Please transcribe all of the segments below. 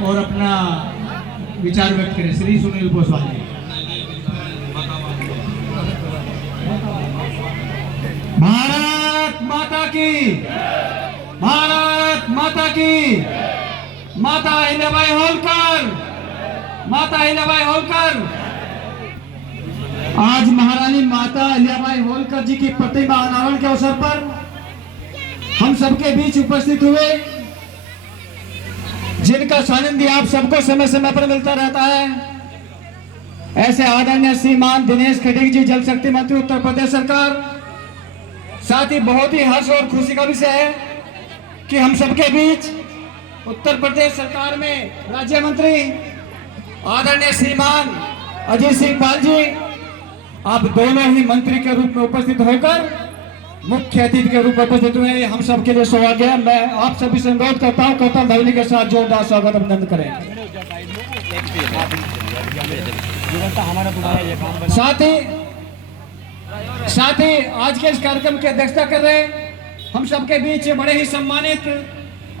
और अपना विचार व्यक्त करें। श्री सुनील पोसवाल जी। भारत माता की, भारत माता की, माता अहिल्याबाई होलकर, माता अहिल्याबाई होलकर। आज महारानी माता अहिल्याबाई होलकर जी की प्रतिमा अनावरण के अवसर पर हम सबके बीच उपस्थित हुए, जिनका सानिध्य आप सबको समय समय पर मिलता रहता है, ऐसे आदरणीय श्रीमान दिनेश खटीक जी, जल शक्ति मंत्री उत्तर प्रदेश सरकार। साथ ही बहुत ही हर्ष और खुशी का विषय है कि हम सबके बीच उत्तर प्रदेश सरकार में राज्य मंत्री आदरणीय श्रीमान अजीत सिंह पाल जी, आप दोनों ही मंत्री के रूप में उपस्थित होकर मुख्य अतिथि के रूप में उपस्थित हुए। हम सबके लिए सौभाग्य है। मैं आप सभी से अनुरोध करता हूँ, कौतम ध्वनि के साथ जोरदार स्वागत अभिनंदन करें। साथ ही आज के इस कार्यक्रम की अध्यक्षता कर रहे हम सबके बीच बड़े ही सम्मानित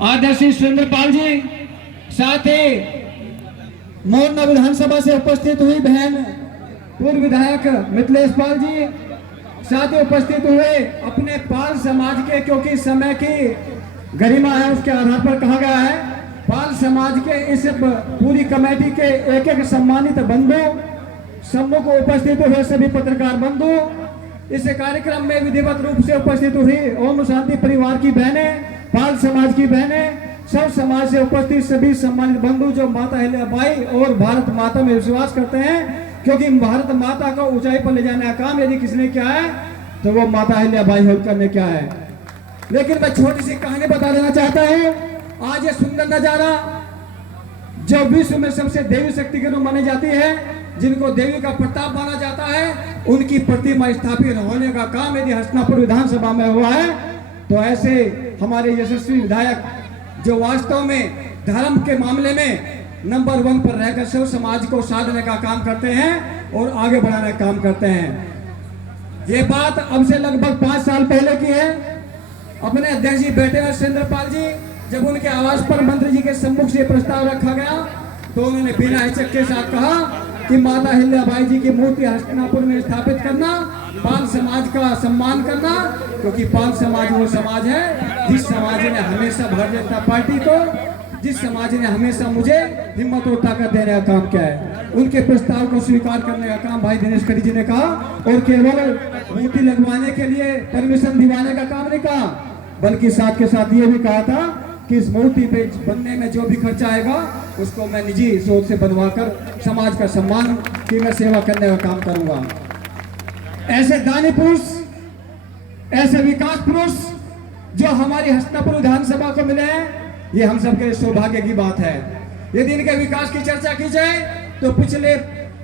आदरणीय श्री सुरेंद्र पाल जी, साथ ही मोरना विधानसभा से उपस्थित हुई बहन पूर्व विधायक मिथिलेश पाल जी, साथ ही उपस्थित हुए अपने पाल समाज के, क्योंकि समय की गरिमा है उसके आधार पर कहा गया है, पाल समाज के इस पूरी कमेटी के एक एक सम्मानित बंधु, सम्मुख उपस्थित हुए सभी पत्रकार बंधु, इस कार्यक्रम में विधिवत रूप से उपस्थित हुई ओम शांति परिवार की बहनें, पाल समाज की बहनें, सब समाज से उपस्थित सभी सम्मानित बंधु जो माता अहिल्याबाई और भारत माता में विश्वास करते हैं, क्योंकि भारत माता को ऊंचाई पर ले जाने का काम यदि किसने किया है तो वो माता अहिल्याबाई होलकर ने किया है। लेकिन मैं छोटी सी कहानी बता देना चाहता हूँ। आज ये सुंदर नजारा जो विश्व में सबसे देवी शक्ति के रूप मानी जाती है, जिनको देवी का प्रताप माना जाता है, उनकी प्रतिमा स्थापित होने का काम यदि हस्तिनापुर विधानसभा में हुआ है, तो ऐसे हमारे यशस्वी विधायक जो वास्तव में धर्म के मामले में नंबर 1 पर रहकर सब समाज को साधने का काम करते हैं और आगे बढ़ाने का काम करते हैं। ये बात अब से लगभग 5 साल पहले की है। अपने अध्यक्ष जी बैठे हुए सुरेंद्र पाल जी, जब उनके आवास पर मंत्री जी के सम्मुख से प्रस्ताव रखा गया तो उन्होंने बिना हिचक के साथ कहा कि माता अहिल्याबाई जी की मूर्ति हस्तिनापुर में स्थापित करना, पाल समाज का सम्मान करना, क्योंकि पाल समाज वो समाज है जिस समाज ने हमेशा भारतीय जनता पार्टी को, जिस समाज ने हमेशा मुझे हिम्मत और ताकत देने का काम किया है। उनके प्रस्ताव को स्वीकार करने का काम भाई दिनेश खटीक जी ने कहा, और केवल मूर्ति लगवाने के लिए परमिशन दिवाने का काम नहीं कहा, बल्कि साथ के साथ ये भी कहा था कि इस मूर्ति पे बनने में जो भी खर्चा आएगा उसको मैं निजी स्रोत से बनवाकर समाज का सम्मान की मैं सेवा करने का काम करूंगा। ऐसे दानी पुरुष, ऐसे विकास पुरुष जो हमारी हस्तिनापुर विधानसभा को मिले हैं, ये हम सबके सौभाग्य की बात है। यदि इनके विकास की चर्चा की जाए तो पिछले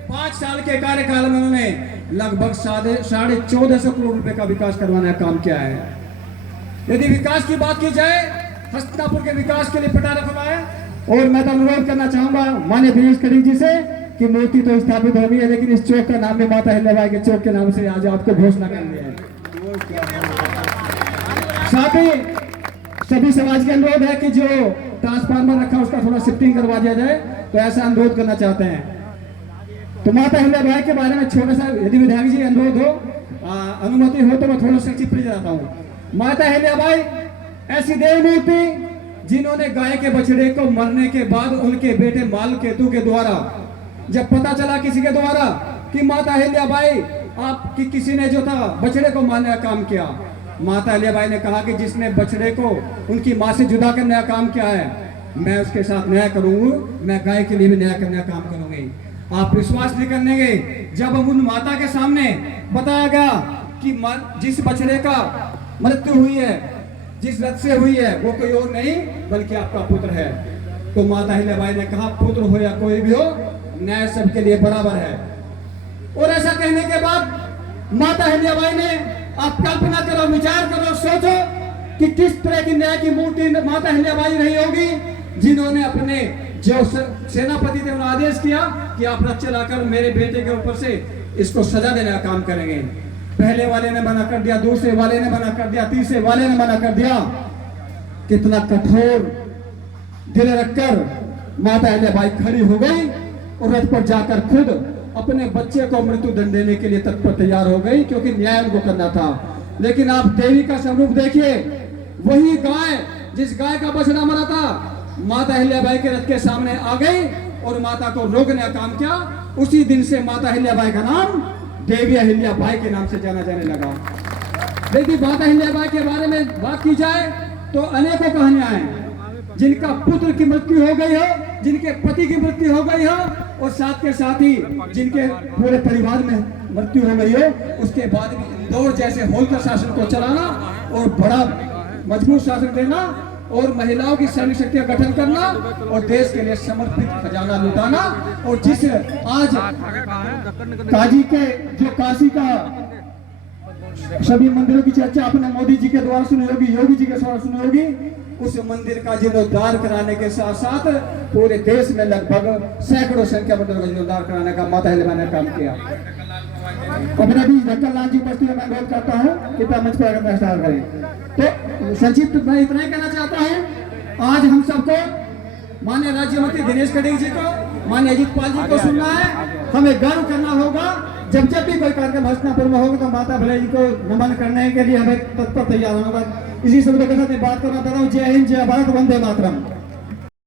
5 साल के कार्यकाल में उन्होंने लगभग 1450 करोड़ रुपए का विकास करवाने का काम किया है। यदि विकास की बात की जाए, हस्तिनापुर के विकास के लिए पिटारा खुलाया, और मैं तो अनुरोध करना चाहूंगा माननीय दिनेश खटीक जी से कि मूर्ति तो स्थापित हो गई है, लेकिन इस चौक का नाम भी माता अहिल्याबाई के चौक के नाम से आज आपको घोषणा कर दिया है। साथ ही सभी समाज के अनुरोध है कि जो ट्रांसफार्मर रखा उसका थोड़ा शिफ्टिंग करवा दिया जाए, तो ऐसा अनुरोध करना चाहते हैं। तो माता अहिल्याबाई के बारे में छोटा सा यदि विधायक जी अनुरोध हो, अनुमति हो, तो मैं थोड़ा संक्षिप्त परिचय देता हूँ। माता अहिल्याबाई ऐसी देवी मूर्ति जिन्होंने गाय के बछड़े को मरने के बाद उनके बेटे मालकेतु के द्वारा जब पता चला किसी के द्वारा कि माता अहिल्याबाई आपकी किसी ने जो था बछड़े को मारने का काम किया, माता अहिल्याबाई ने कहा कि जिसने बछड़े को उनकी मां से जुदा करने का काम किया है, मैं उसके साथ न्याय करूंगी, मैं गाय के लिए भी न्याय करने का काम करूंगी। आप विश्वास नहीं करेंगे, जब उन माता के सामने बताया गया कि जिस बछड़े का मृत्यु हुई है, जिस रथ से हुई है, वो कोई और नहीं बल्कि आपका पुत्र है, तो माता अहिल्याबाई ने कहा पुत्र हो या कोई भी हो, न्याय सबके लिए बराबर है। और ऐसा कहने के बाद माता अहिल्याबाई ने, आप कल्पना करो, विचार करो, सोचो कि किस तरह की न्याय की मूर्ति माता अहिल्याबाई रही होगी, जिन्होंने अपने जो सेनापति थे उन्हें आदेश किया कि आप रथ चलाकर मेरे बेटे के ऊपर से इसको सजा देने का काम करेंगे। पहले वाले ने मना कर दिया, दूसरे वाले ने मना कर दिया, तीसरे वाले ने मना कर दिया। कितना कठोर दिल रखकर माता अहिल्याबाई खड़ी हो गई और रथ पर जाकर खुद अपने बच्चे को मृत्यु दंड देने के लिए तत्पर तैयार हो गई, क्योंकि न्याय उनको करना था। लेकिन आप देवी का स्वरूप देखिए, वही गाय जिस गाय का बछड़ा मरा था, माता अहिल्याबाई के रथ के सामने आ गई और माता को रोकने का काम किया। उसी दिन से माता अहिल्याबाई का नाम देवी अहिल्याबाई के नाम से जाना जाने लगा। यदि माता अहिल्याबाई के बारे में बात की जाए तो अनेकों कहानियां हैं, जिनका पुत्र की मृत्यु हो गई हो, जिनके पति की मृत्यु हो गई हो, और साथ के साथ ही जिनके पूरे परिवार में मृत्यु हो गई हो, उसके बाद भी इंदौर जैसे होलकर शासन को चलाना और बड़ा मजबूत शासन देना और महिलाओं की सैनिक शक्ति का गठन करना और देश के लिए समर्पित खजाना लुटाना। और जिस आज काजी के जो काशी का सभी मंदिरों की चर्चा आपने मोदी जी के द्वारा सुनी होगी, योगी जी के द्वारा सुनी होगी, उस मंदिर का जीर्णोद्धार कराने के साथ साथ पूरे देश में लगभग सैकड़ों संख्या मंदिरों का जीर्णोद्धार कराने का माता अहिल्याबाई ने काम किया। अपने बीच ढक्कन लाल जी उपस्थित मैं अनुरोध करता हूँ कृपया मंच पर आकर स्टार्ट करें। तो संक्षिप्त मैं इतना ही कहना चाहता हूँ, आज हम सबको माननीय राज्य मंत्री दिनेश खटीक जी को, माननीय अजीत पाल जी को सुनना है। हमें गर्व करना होगा, जब जब भी कोई कार्यक्रम हस्तिनापुर में होगा तो माता भले जी को नमन करने के लिए हमें तत्पर तैयार होगा। इसी शब्दों के साथ मैं बात करना चाहता हूँ। जय हिंद, जय भारत, वंदे मातरम।